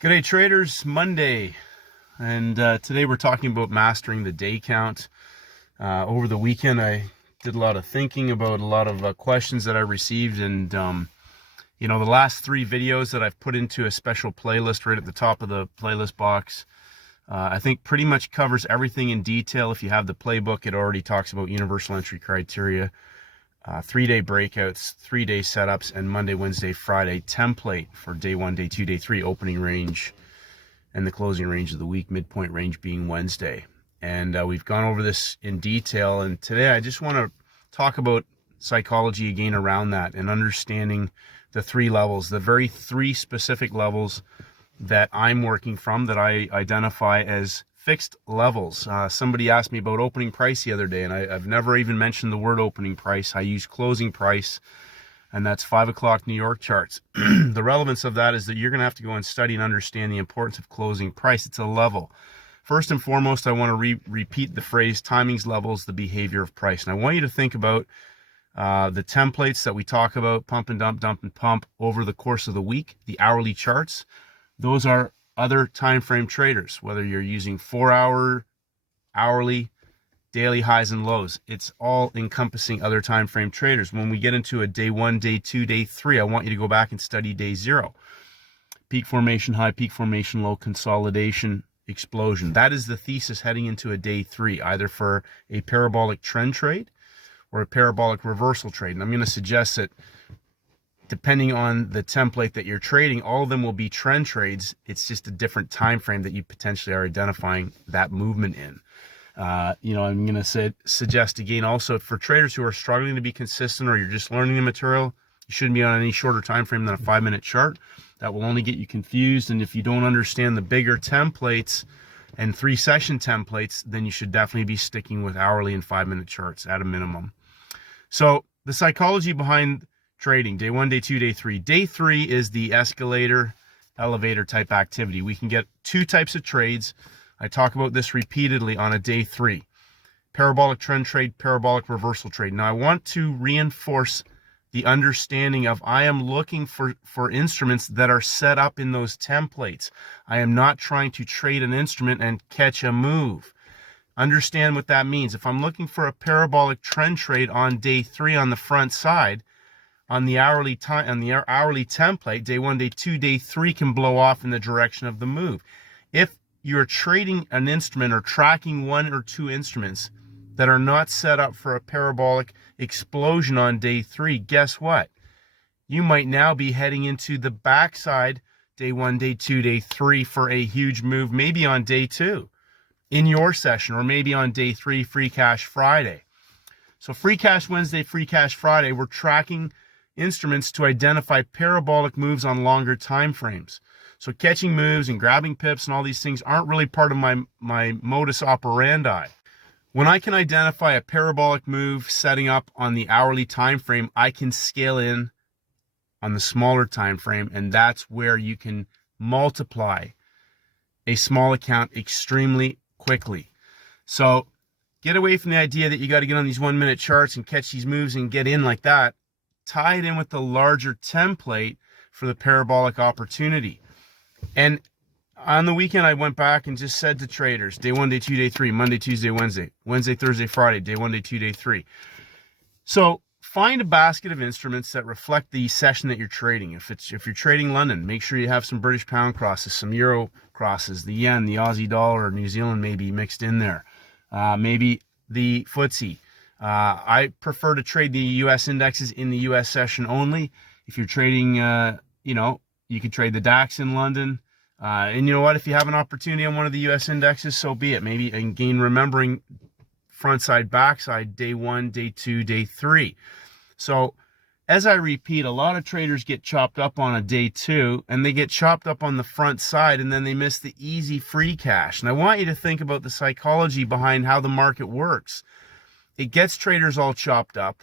G'day traders, Monday, and today we're talking about mastering the day count. Over the weekend I did a lot of thinking about a lot of questions that I received, and the last 3 videos that I've put into a special playlist right at the top of the playlist box, I think pretty much covers everything in detail. If you have the playbook, it already talks about universal entry criteria, 3-day breakouts, 3-day setups, and Monday, Wednesday, Friday template for day 1, day 2, day 3, opening range, and the closing range of the week, midpoint range being Wednesday. And we've gone over this in detail, and today I just want to talk about psychology again around that and understanding the 3 levels, the very 3 specific levels that I'm working from, that I identify as fixed levels. Somebody asked me about opening price the other day, and I've never even mentioned the word opening price. I use closing price, and that's 5 o'clock New York charts. The relevance of that is that you're going to have to go and study and understand the importance of closing price. It's a level. First and foremost, I want to repeat the phrase timings, levels, the behavior of price. And I want you to think about the templates that we talk about, pump and dump and pump, over the course of the week, the hourly charts. Those are other time frame traders, whether you're using 4-hour, hourly, daily highs and lows. It's all encompassing other time frame traders. When we get into a day 1, day 2, day 3, I want you to go back and study day 0. Peak formation high, peak formation low, consolidation, explosion. That is the thesis heading into a day 3, either for a parabolic trend trade or a parabolic reversal trade. And I'm going to suggest that depending on the template that you're trading, all of them will be trend trades. It's just a different time frame that you potentially are identifying that movement in. I'm going to suggest again also for traders who are struggling to be consistent, or you're just learning the material, you shouldn't be on any shorter time frame than a 5-minute chart. That will only get you confused. And if you don't understand the bigger templates and 3-session templates, then you should definitely be sticking with hourly and 5-minute charts at a minimum. So the psychology behind trading, day 1, day 2, day 3. Day 3 is the escalator, elevator type activity. We can get 2 types of trades. I talk about this repeatedly on a day 3. Parabolic trend trade, parabolic reversal trade. Now I want to reinforce the understanding of I am looking for instruments that are set up in those templates. I am not trying to trade an instrument and catch a move. Understand what that means. If I'm looking for a parabolic trend trade on day 3 on the front side, on the hourly template, day 1, day 2, day 3 can blow off in the direction of the move. If you're trading an instrument or tracking 1 or 2 instruments that are not set up for a parabolic explosion on day 3, guess what? You might now be heading into the backside, day 1, day 2, day 3, for a huge move, maybe on day 2 in your session, or maybe on day 3, free cash Friday. So free cash Wednesday, free cash Friday, we're tracking instruments to identify parabolic moves on longer time frames. So catching moves and grabbing pips and all these things aren't really part of my modus operandi. When I can identify a parabolic move setting up on the hourly time frame, I can scale in on the smaller time frame, and that's where you can multiply a small account extremely quickly. So get away from the idea that you got to get on these 1-minute charts and catch these moves and get in like that. Tie it in with the larger template for the parabolic opportunity. And on the weekend, I went back and just said to traders, day 1, day 2, day 3, Monday, Tuesday, Wednesday, Wednesday, Thursday, Friday, day 1, day 2, day 3. So find a basket of instruments that reflect the session that you're trading. If you're trading London, make sure you have some British pound crosses, some euro crosses, the yen, the Aussie dollar, or New Zealand maybe mixed in there. Maybe the FTSE. I prefer to trade the U.S. indexes in the U.S. session only. If you're trading, you can trade the DAX in London. And you know what? If you have an opportunity on one of the U.S. indexes, so be it. Maybe, again, remembering front side, back side, day 1, day 2, day 3. So as I repeat, a lot of traders get chopped up on a day 2, and they get chopped up on the front side, and then they miss the easy free cash. And I want you to think about the psychology behind how the market works. It gets traders all chopped up,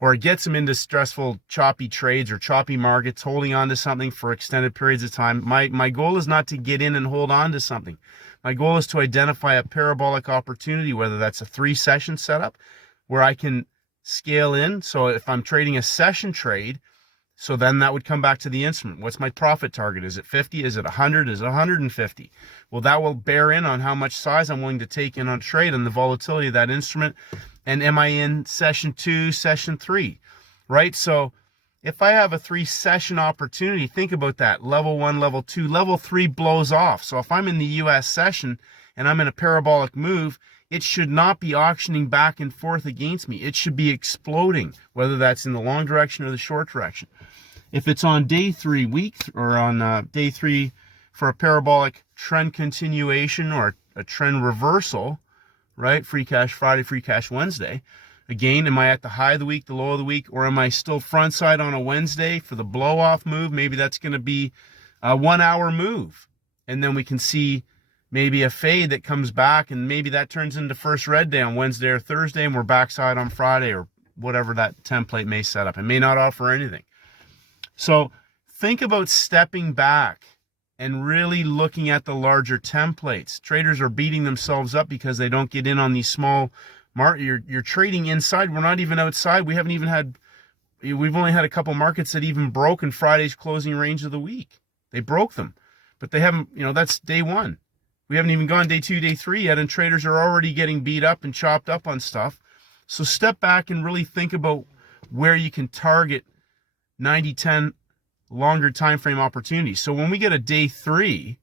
or it gets them into stressful, choppy trades or choppy markets, holding on to something for extended periods of time. My goal is not to get in and hold on to something. My goal is to identify a parabolic opportunity, whether that's a 3-session setup where I can scale in. So if I'm trading a session trade, So then that would come back to the instrument. What's my profit target? Is it 50? Is it 100? Is it 150? Well, that will bear in on how much size I'm willing to take in on trade and the volatility of that instrument. And am I in session 2, session 3, right? So if I have a 3-session opportunity, think about that. Level 1, level 2, level 3 blows off. So if I'm in the US session and I'm in a parabolic move, it should not be auctioning back and forth against me. It should be exploding, whether that's in the long direction or the short direction. If it's on day 3 week or on day 3 for a parabolic trend continuation or a trend reversal, right? Free cash Friday, free cash Wednesday. Again, am I at the high of the week, the low of the week, or am I still front side on a Wednesday for the blow off move? Maybe that's going to be a 1 hour move. And then we can see maybe a fade that comes back, and maybe that turns into first red day on Wednesday or Thursday, and we're backside on Friday or whatever that template may set up. It may not offer anything. So think about stepping back and really looking at the larger templates. Traders are beating themselves up because they don't get in on these small you're trading inside. We're not even outside. We've only had a couple markets that even broke in Friday's closing range of the week. They broke them, but they haven't, that's day 1. We haven't even gone day 2, day 3 yet, and traders are already getting beat up and chopped up on stuff. So step back and really think about where you can target 90-10 longer time frame opportunities. So when we get a day 3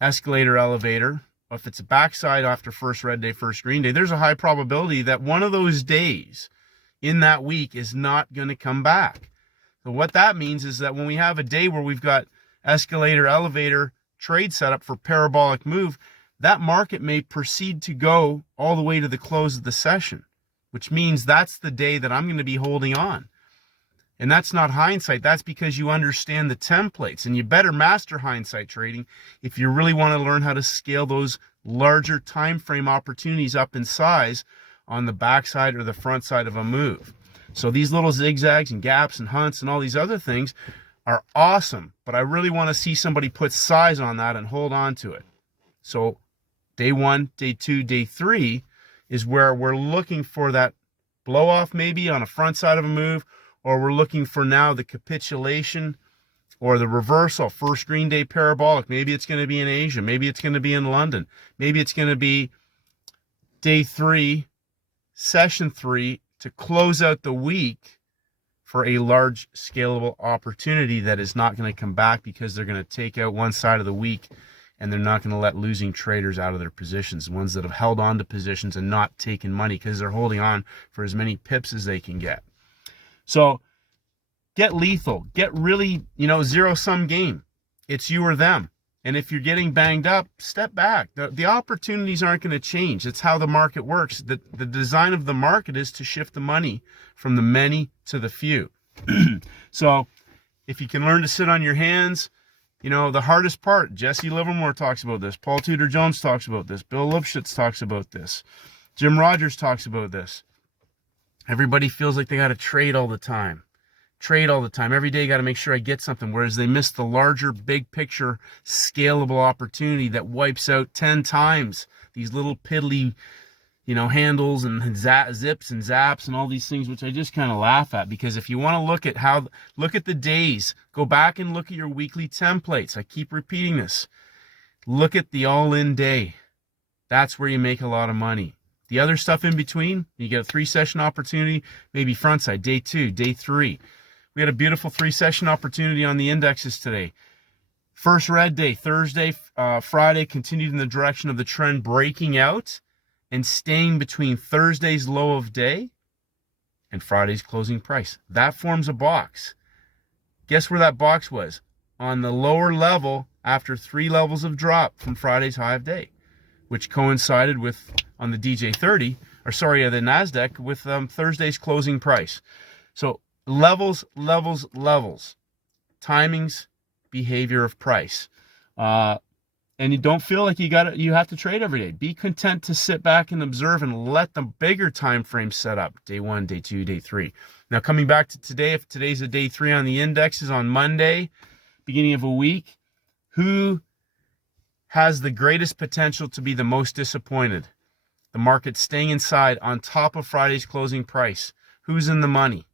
escalator elevator, if it's a backside after first red day, first green day, there's a high probability that one of those days in that week is not going to come back. So what that means is that when we have a day where we've got escalator elevator trade setup for parabolic move, that market may proceed to go all the way to the close of the session, which means that's the day that I'm going to be holding on. And that's not hindsight. That's because you understand the templates, and you better master hindsight trading if you really want to learn how to scale those larger time frame opportunities up in size on the backside or the front side of a move. So these little zigzags and gaps and hunts and all these other things are awesome, but I really want to see somebody put size on that and hold on to it. So day 1, day 2, day 3 is where we're looking for that blow off maybe on a front side of a move, or we're looking for now the capitulation or the reversal, first green day parabolic. Maybe it's going to be in Asia. Maybe it's going to be in London. Maybe it's going to be day 3, session 3 to close out the week for a large scalable opportunity that is not going to come back because they're going to take out one side of the week and they're not going to let losing traders out of their positions, ones that have held on to positions and not taken money because they're holding on for as many pips as they can get. So get lethal, get really, zero-sum game. It's you or them. And if you're getting banged up, step back. The opportunities aren't going to change. It's how the market works. The design of the market is to shift the money from the many to the few. So if you can learn to sit on your hands, the hardest part, Jesse Livermore talks about this. Paul Tudor Jones talks about this. Bill Lipschitz talks about this. Jim Rogers talks about this. Everybody feels like they got to trade all the time. Every day, got to make sure I get something, whereas they miss the larger, big picture, scalable opportunity that wipes out 10 times these little piddly, handles and zips and zaps and all these things, which I just kind of laugh at, because if you want to look at the days, go back and look at your weekly templates. I keep repeating this. Look at the all-in day. That's where you make a lot of money. The other stuff in between, you get a 3-session opportunity, maybe front side, day 2, day 3. We had a beautiful 3-session opportunity on the indexes today. First red day, Thursday, Friday, continued in the direction of the trend breaking out and staying between Thursday's low of day and Friday's closing price. That forms a box. Guess where that box was? On the lower level after 3 levels of drop from Friday's high of day, which coincided with, on the DJ30, the NASDAQ, with Thursday's closing price. So levels, timings, behavior of price. And you don't feel like you have to trade every day. Be content to sit back and observe and let the bigger time frame set up. Day 1, day 2, day 3. Now coming back to today, if today's a day 3 on the indexes on Monday, beginning of a week, who has the greatest potential to be the most disappointed? The market staying inside on top of Friday's closing price. Who's in the money?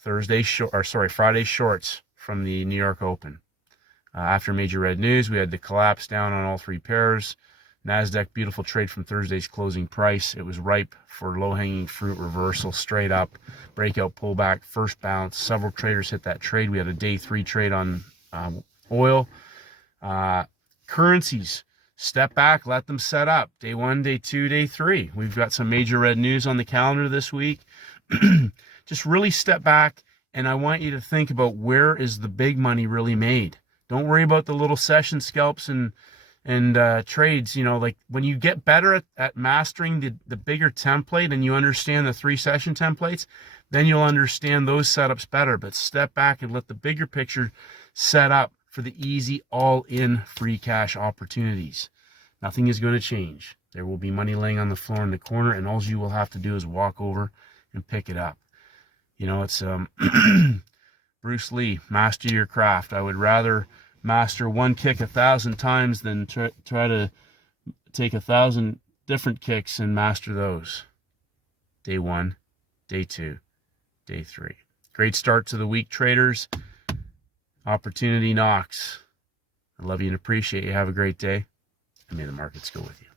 Friday shorts from the New York Open. After major red news, we had the collapse down on all three pairs. NASDAQ, beautiful trade from Thursday's closing price. It was ripe for low-hanging fruit reversal, straight up, breakout pullback, first bounce. Several traders hit that trade. We had a day 3 trade on oil. Currencies, step back, let them set up. Day 1, day 2, day 3. We've got some major red news on the calendar this week. Just really step back, and I want you to think about, where is the big money really made? Don't worry about the little session scalps and trades. You know, like when you get better at mastering the bigger template and you understand the 3 session templates, then you'll understand those setups better. But step back and let the bigger picture set up for the easy all-in free cash opportunities. Nothing is going to change. There will be money laying on the floor in the corner, and all you will have to do is walk over and pick it up. You know, it's Bruce Lee, master your craft. I would rather master one kick 1,000 times than try to take 1,000 different kicks and master those. Day 1, day 2, day 3. Great start to the week, traders. Opportunity knocks. I love you and appreciate you. Have a great day, and may the markets go with you.